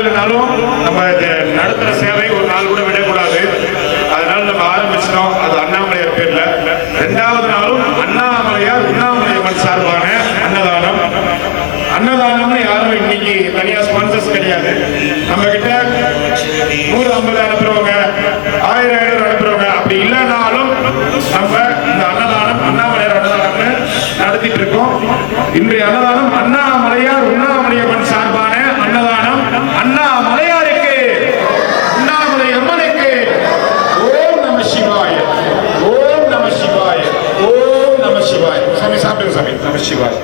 இல்லைனாலும் நம்ம நடத்துற சேவை ஒரு நாள் கூட விடக்கூடாது. அதனால நம்ம ஆரம்பிச்சிட்டோம். அது அண்ணாமலையார் பேர்ல. 2வது நாளும் அண்ணாமலையார் உண்ணாமலையம்மன் சார்பான அன்னதானம். அன்னதானம்னு யாரும் இன்னைக்கு தனியா ஸ்பான்சர்ஸ் கிடையாது. நம்ம கிட்ட 150 அனுப்புறவங்க, 1000 அனுப்புறவங்க அப்படி இல்லைனாலும் நம்ம இந்த அன்னதானம் அண்ணாமலையார் அன்னதானம்னு நடத்திட்டு இருக்கோம். இன்றைய அன்னதானம் அண்ணாமலையார் உண்ணாமலையம்மன் சார்பான அன்னதானம். அண்ணாமலையாருக்கு, உண்ணாமலை அம்மனுக்கு ஓம் நம சிவாய, ஓம் நம சிவாய, ஓம் நம சிவாய. சாமி சாப்பிடுங்க சாமி. நம சிவாய.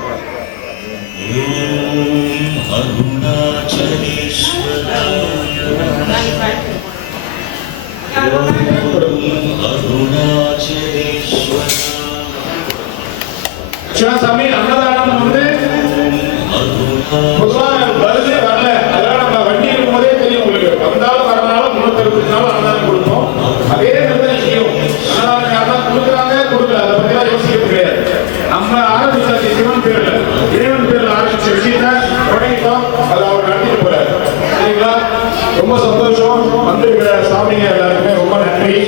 சாமி அன்னதானம் வந்து பொதுவாக வருது வரல, அதெல்லாம் நம்ம வண்டி இருக்கும் போதே தெரியும். உங்களுக்கு வந்தாலும் வரனாலும் 360 நாள் அன்னதானம் கொடுப்போம். அதே மாதிரி செய்யும். அன்னதானம் யாரெல்லாம் கொடுக்குறாங்க கொடுக்கல அதை பத்தி யோசிக்க கிடையாது. நம்ம ஆரம்பிச்சாச்சு சிவன் பேர்ல, இறைவன் பேர்ல ஆரம்பிச்ச விஷயத்த தொடங்கிட்டோம். அதை அவர் நடத்திட்டு போறாரு. சரிங்களா? ரொம்ப சந்தோஷம். வந்திருக்கிற சாமிங்க எல்லாருக்குமே ரொம்ப நன்றி.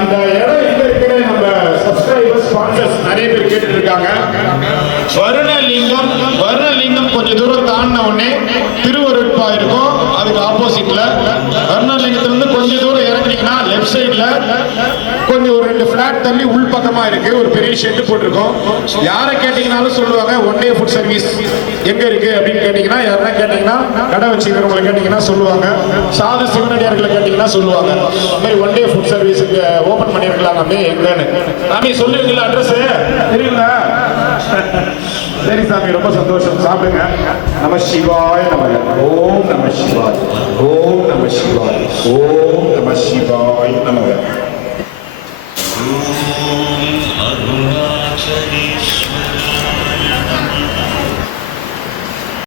இந்த இடம் எங்க இருக்கிற நம்ம சப்ஸ்கிரைபர்ஸ் ஸ்பான்சர்ஸ் நிறைய பேர் கேட்டு இருக்காங்க. வருணலிங்கம் கொஞ்சம் தூரம் தாண்டின உடனே திருவருட்பா இருக்கும். அதுக்கு ஆப்போசிட்ல வருணலிங்கத்துல இருந்து கொஞ்சம் தூரம் இறங்கினீங்கன்னா லெஃப்ட் சைட்ல கொஞ்சம் ஒரு 2 பிளாட் தள்ளி உள் பக்கமா இருக்கு. ஒரு பெரிய ஷெட் போட்டிருக்கோம். யாரை கேட்டீங்கன்னாலும் சொல்லுவாங்க ஒன் டே ஃபுட் சர்வீஸ் எங்க இருக்கு அப்படின்னு கேட்டீங்கன்னா, யாரா கேட்டீங்கன்னா கடை வச்சுக்கிறவங்களை கேட்டீங்கன்னா சொல்லுவாங்க. சாது சிவனடியார்களை கேட்டீங்கன்னா சொல்லுவாங்க. இந்த மாதிரி ஒன் டே ஃபுட் சர்வீஸுக்கு ஓபன் பண்ணிருக்கலாம் நம்ம எங்கன்னு. நாம சொல்லுவீங்களா அட்ரஸ் தெரியுங்களா? சரி சாமி, ரொம்ப சந்தோஷம். சாப்பிடுங்க. நம சிவாய நமக. ஓம் நம சிவாய், ஓம் நம சிவாய், ஓம் நம சிவாய் நம.